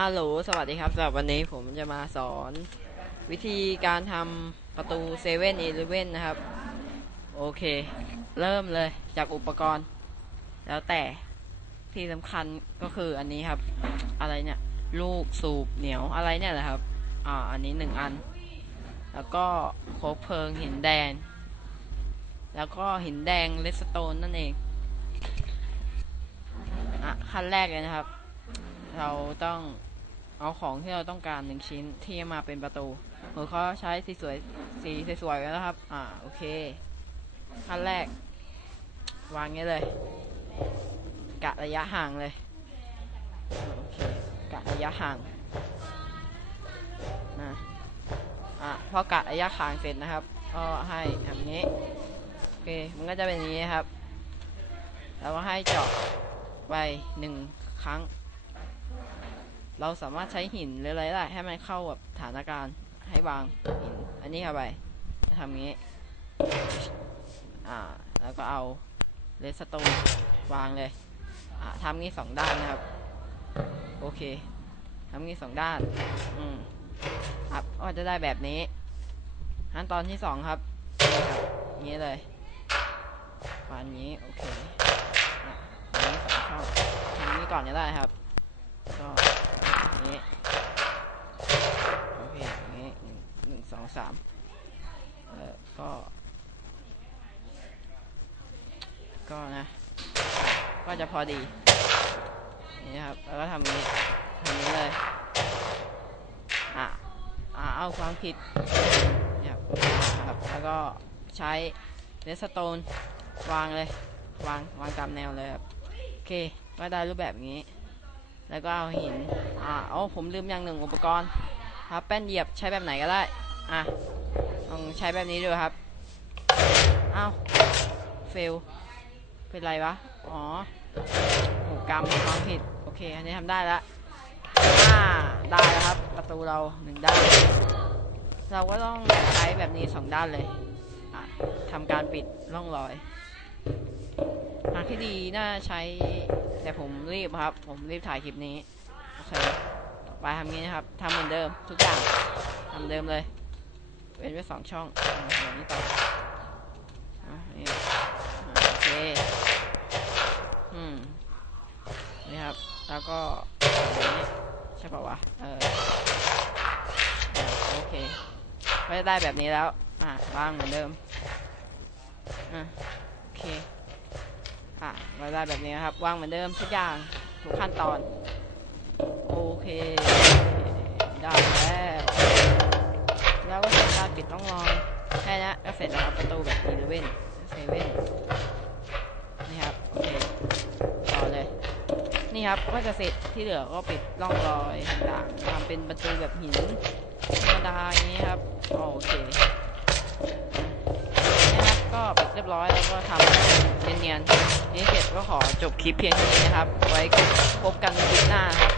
ฮัลโหล สวัสดีครับสำหรับวันนี้ผมจะมาสอน วิธีการทำประตูเซเว่นอีเลเว่นนะครับ โอเค เริ่มเลยจากอุปกรณ์ แล้วแต่ที่สำคัญก็คืออันนี้ครับ อะไรเนี่ย ลูกสูบเหนียวอะไรเนี่ยแหละครับ อ่า อันนี้หนึ่งอัน แล้วก็โคบเพลิงหินแดง แล้วก็หินแดงเลสโตนนั่นเอง อะขั้นแรกเลยนะครับเราต้อง เอาของที่เราต้องการหนึ่งชิ้นที่จะมาเป็นประตูผมเขาใช้สีสวยสีสวยๆแล้วครับ อ่าโอเคขั้นแรก วางเงี้ยเลย กะระยะห่างเลยโอเคกะระยะห่างนะอะพอกะระยะห่างเสร็จนะครับก็ให้ทำนี้โอเคมันก็จะเป็นอย่างนี้ครับ แล้วก็ให้เจาะไปหนึ่งครั้ง เราสามารถใช้หินหรืออะไรได้ให้มันเข้ากับสถานการณ์ให้วางหินอันนี้เข้าไปจะทำงี้ อ่า แล้วก็เอาเลสโตนวางเลย อ่าทำงี้สองด้านนะครับ โอเคทำงี้สองด้าน อืมครับก็จะได้แบบนี้ขั้นตอนที่สองครับงี้เลยวางอย่างนี้ โอเคอะอย่างนี้สองช่องทำนี้ก่อนก็ได้ครับก็ นี้โอเคอย่างนี้หนึ่งสองสามเอ่อก็ ก็นะ ก็จะพอดีนี่ครับ แล้วก็ทำนี้ทำนี้เลย อะอ่าเอาความผิดเนี่ยครับครับ แล้วก็ใช้เลสโตนวางเลย วาง วางตามแนวเลยครับ โอเค ก็ได้รูปแบบอย่างนี้ แล้วก็เอาหิน อ่าโอ้ผมลืมอย่างหนึ่งอุปกรณ์ ครับ แป้นเหยียบใช้แบบไหนก็ได้ อะลองใช้แบบนี้ดูครับ อ้าว เฟล เป็นไรวะ อ๋อโหกรรมความผิด โอเค อันนี้ทำได้แล้วอ่า ได้แล้วครับ ประตูเราหนึ่งด้าน เราก็ต้องใช้แบบนี้สองด้านเลย อะทำการปิดร่องรอยทางที่ดีน่าใช้ แต่ผมรีบครับ ผมรีบถ่ายคลิปนี้ โอเค ต่อไปทำงี้นะครับทำเหมือนเดิม ทุกอย่างทำเดิมเลย เว้นไว้สองช่องอย่างนี้ต่อนี่โอเค อืม นี่ครับ แล้วก็อย่างนี้ใช่ป่าวะ เออ โอเคก็จะได้แบบนี้แล้ว อ่าวางเหมือนเดิม อะ โอเค อะก็ได้แบบนี้นะครับวางเหมือนเดิมทุกอย่างทุกขั้นตอน โอเคได้แล้วแล้วก็ทำการปิดต้องรอยแค่นี้ก็เสร็จแล้วครับประตูแบบอีเลเว่นเซเว่นนี่ครับโอเคต่อเลย นี่ครับก็จะเสร็จที่เหลือก็ปิดร่องรอยต่างๆทำเป็นประตูแบบหินธรรมดาอย่างนี้ครับโอเค เรียบร้อยแล้วก็ทำเนียนๆนี่เสร็จก็ขอจบคลิปเพียงเท่านี้นะครับ ไว้พบกันในคลิปหน้าครับ